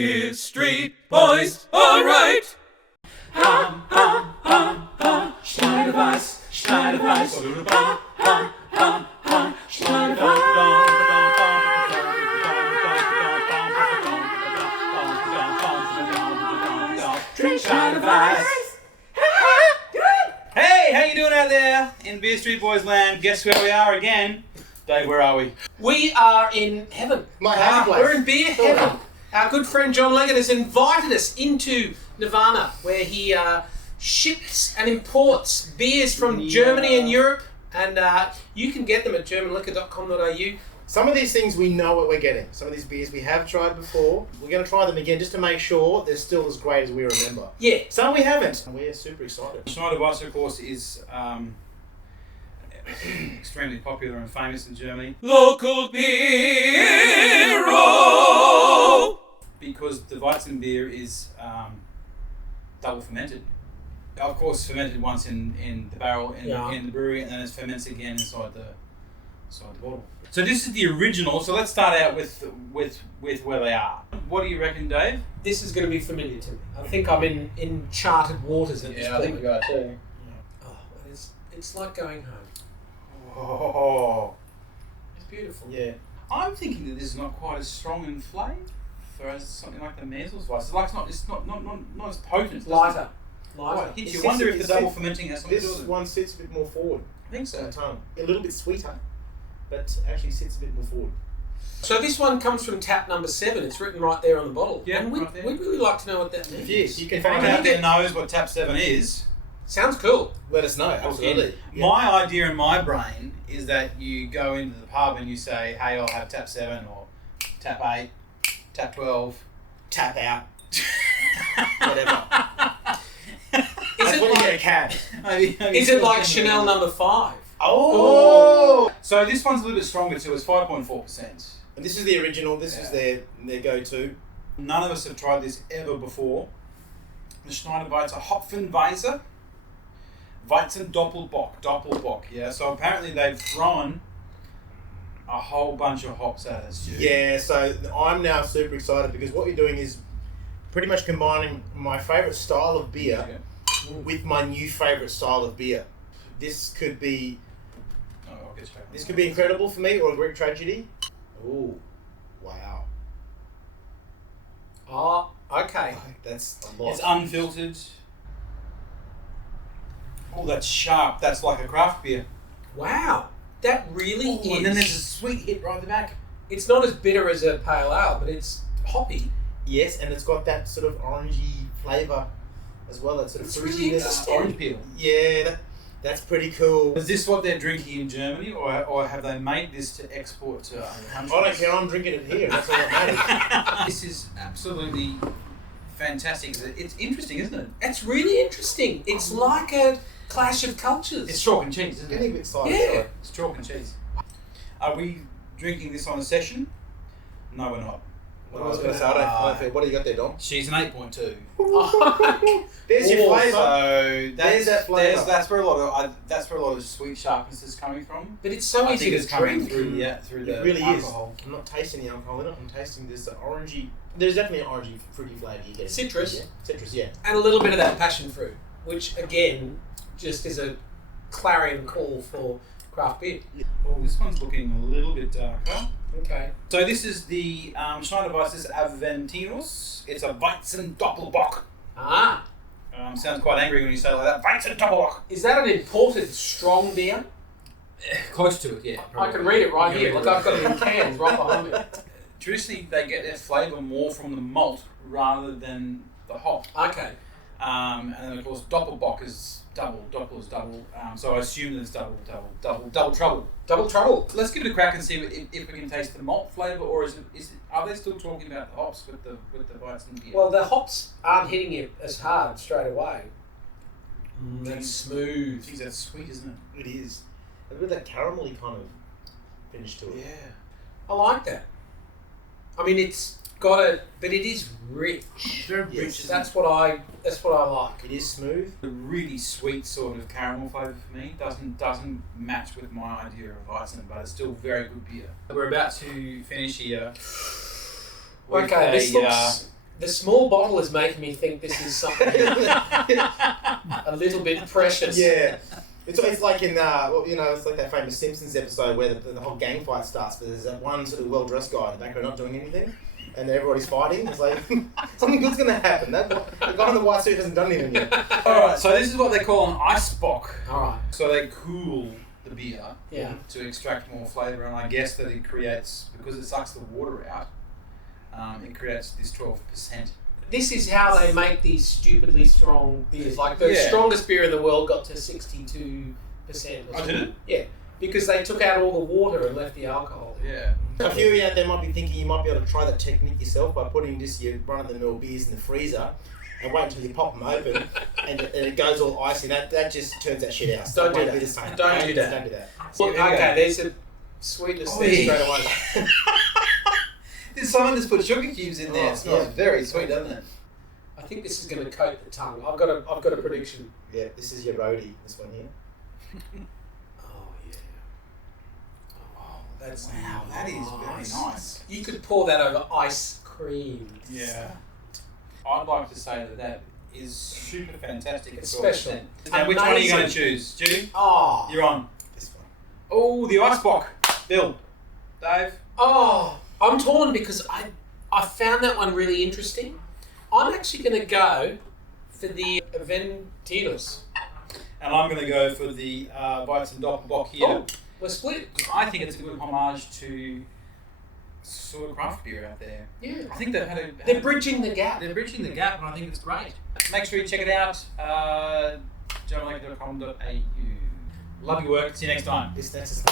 BeerStreet boys, alright! Schneider Weisse, Schneider Weisse, Schneider Weisse, Schneider Weisse. Hey, how you doing out there in BeerStreet Boys land? Guess where we are again? Dave, where are we? We are in heaven. My happy place. We're in beer heaven. Our good friend John Leggett has invited us into Nirvana, where he ships and imports beers from Germany and Europe, and you can get them at germanliquor.com.au. Some of these things we know what we're getting. Some of these beers we have tried before. We're going to try them again just to make sure they're still as great as we remember. Yeah. Some we haven't. And we're super excited. Schneider Weisse, of course, is extremely popular and famous in Germany. Local hero! Because the Weizen beer is double fermented. Of course, fermented once in the barrel in the brewery, and then it ferments again inside the bottle. So this is the original. So let's start out with where they are. What do you reckon, Dave? This is going to be familiar to me. I think I'm in charted waters at this point. I think we are too. Oh, it's like going home. Oh. It's beautiful. Yeah. I'm thinking that this is not quite as strong in flavour as something like the Measles Weiss. It's not as potent. Lighter. Hits you. Wonder if the double fermenting has something to do This with it. one sits a bit more forward. I think so. On the tongue. A little bit sweeter, but actually sits a bit more forward. So this one comes from tap number 7. It's written right there on the bottle. Yeah, and right there. we'd really like to know what that means. Yes, you can If anyone find out out. there knows what Tap 7 is, Sounds cool. Let us know. Absolutely. Yeah. my idea in my brain is that you go into the pub and you say, hey, I'll have Tap 7 or Tap 8, Tap 12, Tap out. Whatever. Is it like a cab? Is it like Chanel number 5? Oh! So this one's a little bit stronger too. It's 5.4%. And this is the original. This is their go-to. None of us have tried this ever before. The Schneider Weisse Hopfenweisse. Weizen Doppelbock. Yeah, so apparently they've thrown a whole bunch of hops at us. Yeah, so I'm now super excited because what you're doing is pretty much combining my favourite style of beer with my new favourite style of beer. This could be incredible for me or a great tragedy. Ooh, wow. Oh, okay. That's a lot. It's unfiltered. Oh, that's sharp. That's like a craft beer. Wow. That really is. And then there's a sweet hit right at the back. It's not as bitter as a pale ale, but it's hoppy. Yes, and it's got that sort of orangey flavour as well. That sort of It's really fruitiness. interesting. Orange peel. Yeah, that's pretty cool. Is this what they're drinking in Germany, or have they made this to export to other countries? I don't care, I'm drinking it here. That's all that matters. This is absolutely fantastic. It's interesting, isn't it? It's really interesting. It's like a clash of cultures. It's chalk and cheese, isn't Getting a it? bit excited. Yeah. sorry. It's chalk and cheese. Are we drinking this on a session? No, we're not. What I was going to say, I don't feel. What do you got there, Dom? She's an 8.2. There's your flavour. So There's that flavour. that's where a lot of sweet sharpness is coming from. But it's so I easy think to it's coming drink. through the It really alcohol. is. I'm not tasting the alcohol in it. I'm tasting this orangey. There's definitely an orangey, fruity flavour you get. Citrus. Yeah. Citrus, yeah. And a little bit of that passion fruit, which again just is a clarion call for craft beer. Oh, this one's looking a little bit darker. Okay. So this is the Schneider Weisse's Aventinus. It's a Weizen Doppelbock. Ah. Sounds quite angry when you say it like that. Weizen Doppelbock. Is that an imported strong beer? Close to it, yeah. I can read it right here. Look, I've got it in cans right behind me. Traditionally, they get their flavour more from the malt rather than the hop. Okay. And then, of course, Doppelbock is double. Doppel is double. So I assume that it's double trouble. Double trouble. Let's give it a crack and see if we can taste the malt flavour, or is it? Are they still talking about the hops with the Weizen beer? Well, the hops aren't hitting it as hard straight away. That's smooth. Geez, that's sweet, isn't it? It is. A bit of that caramelly kind of finish to it. Yeah. I like that. I mean, it's got a, but it is rich. Very Yes. rich. That's what I like. It is smooth. The really sweet sort of caramel flavour for me doesn't match with my idea of Weizen, but it's still very good beer. We're about to finish here. with Okay, this a, looks The small bottle is making me think this is something a little bit precious. Yeah. It's like in, it's like that famous Simpsons episode where the whole gang fight starts, but there's that one sort of well-dressed guy in the background not doing anything, and everybody's fighting. It's like, something good's going to happen. The guy in the white suit hasn't done anything yet. Alright, so this is what they call an Eisbock. Alright. So they cool the beer Yeah. to extract more flavour, and I guess that it creates, because it sucks the water out, it creates this 12%. This is how they make these stupidly strong beers. Like the Yeah. strongest beer in the world got to 62%. Or Oh, something. did it? Yeah, because they took out all the water and left the alcohol. Yeah. A few of you out there might be thinking you might be able to try that technique yourself by putting just your run-of-the-mill beers in the freezer and wait until you pop them open and it goes all icy. That just turns that shit out. Don't do Won't that. be the same. Don't do that. Don't do that. Look, Here we go. okay, there's a sweetness Oh, there yeah. straight away. There's someone that's put sugar cubes in there. Oh, It smells yeah. very sweet, doesn't it? I think this is going to coat the tongue. I've got a prediction. Yeah, this is your roadie, this one here. Oh yeah. Oh, that's wow. That is very nice. You could pour that over ice cream. Yeah. I'd like to say that is super fantastic. It's special. Now, which one are you going to Amazing. choose? Judy? Oh. You're on. This one. Oh, the Eisbock. Bill. Dave. Oh, I'm torn because I found that one really interesting. I'm actually going to go for the Aventinus. And I'm going to go for the Weizen Doppelbock here. Oh, we're split. I think it's a good homage to sort of craft beer out there. Yeah. I think they've had They're bridging the gap. They're bridging the gap, and I think it's great. Make sure you check it out. johnleggett.com.au. Love your work. See you next time. That's a